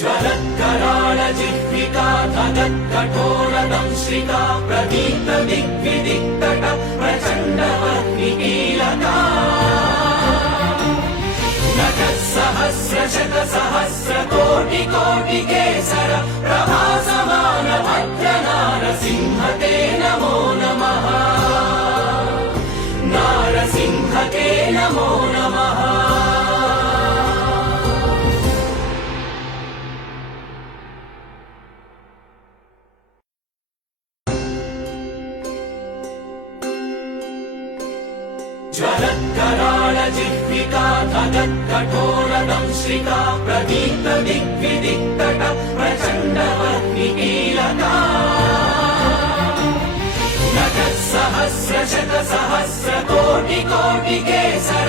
ज्वलत्कराळजिह्विका धगत्कठोरदंश्रिका प्रदीप्तदिग्विदिक्तट प्रचण्डवह्निकीलका नटःसहस्रशतसहस्रकोटिकोटिकेसर प्रभासमान भद्रनारसिंह ते नमो नमः। नारसिंह ते नमो नमः। ज्वलत्कराळजिह्विका धगत्कठोरदंश्रिका प्रदीप्तदिग्विदिक्तट प्रचण्डवह्निकीलका नटःसहस्रशतसहस्रकोटिकोटिकेसर